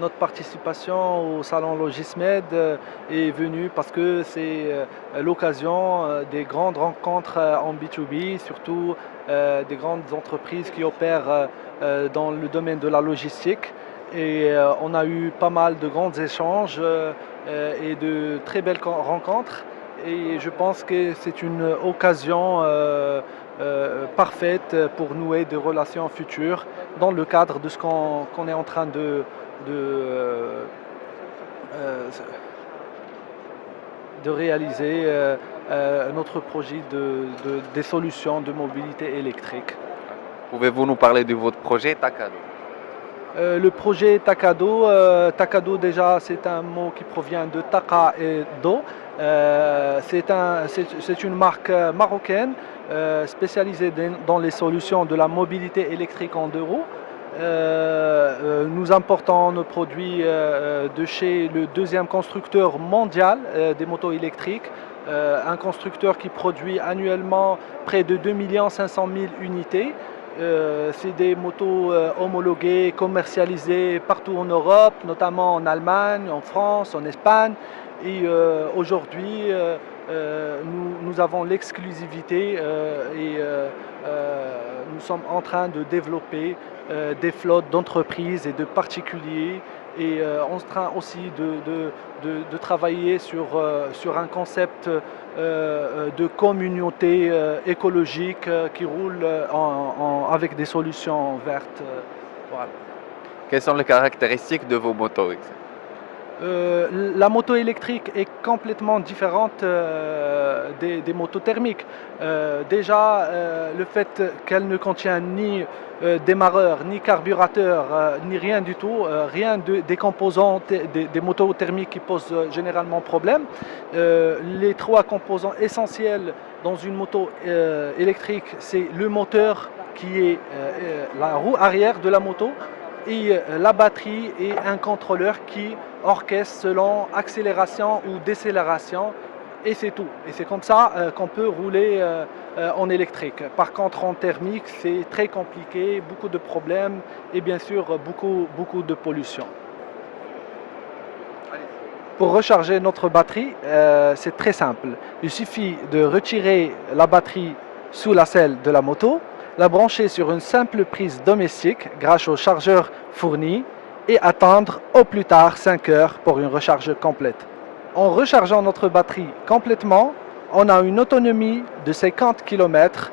notre participation au salon Logismed est venue parce que c'est l'occasion des grandes rencontres en B2B, surtout des grandes entreprises qui opèrent dans le domaine de la logistique. Et on a eu pas mal de grands échanges et de très belles rencontres. Et je pense que c'est une occasion parfaite pour nouer des relations futures dans le cadre de ce qu'on est en train de, euh, de réaliser, notre projet des solutions de mobilité électrique. Pouvez-vous nous parler de votre projet Takado? Le projet Takado, Takado déjà c'est un mot qui provient de Taka et Do. C'est une marque marocaine spécialisée dans les solutions de la mobilité électrique en 2 roues. Nous importons nos produits de chez le deuxième constructeur mondial des motos électriques, un constructeur qui produit annuellement près de 2 500 000 unités. C'est des motos homologuées, commercialisées partout en Europe, notamment en Allemagne, en France, en Espagne. Et aujourd'hui, nous avons l'exclusivité nous sommes en train de développer des flottes d'entreprises et de particuliers et en train aussi de travailler sur un concept de communauté écologique qui roule avec des solutions vertes. Voilà. Quelles sont les caractéristiques de vos motos? La moto électrique est complètement différente des motos thermiques. Déjà, le fait qu'elle ne contient ni démarreur, ni carburateur, ni rien du tout, rien des composants des motos thermiques qui posent généralement problème. Les 3 composants essentiels dans une moto électrique, c'est le moteur qui est la roue arrière de la moto, et la batterie et un contrôleur qui orchestre selon accélération ou décélération, et c'est tout. Et c'est comme ça qu'on peut rouler en électrique. Par contre, en thermique, c'est très compliqué, beaucoup de problèmes et bien sûr beaucoup de pollution. Pour recharger notre batterie, c'est très simple. Il suffit de retirer la batterie sous la selle de la moto, la brancher sur une simple prise domestique grâce au chargeur fourni et attendre au plus tard 5 heures pour une recharge complète. En rechargeant notre batterie complètement, on a une autonomie de 50 km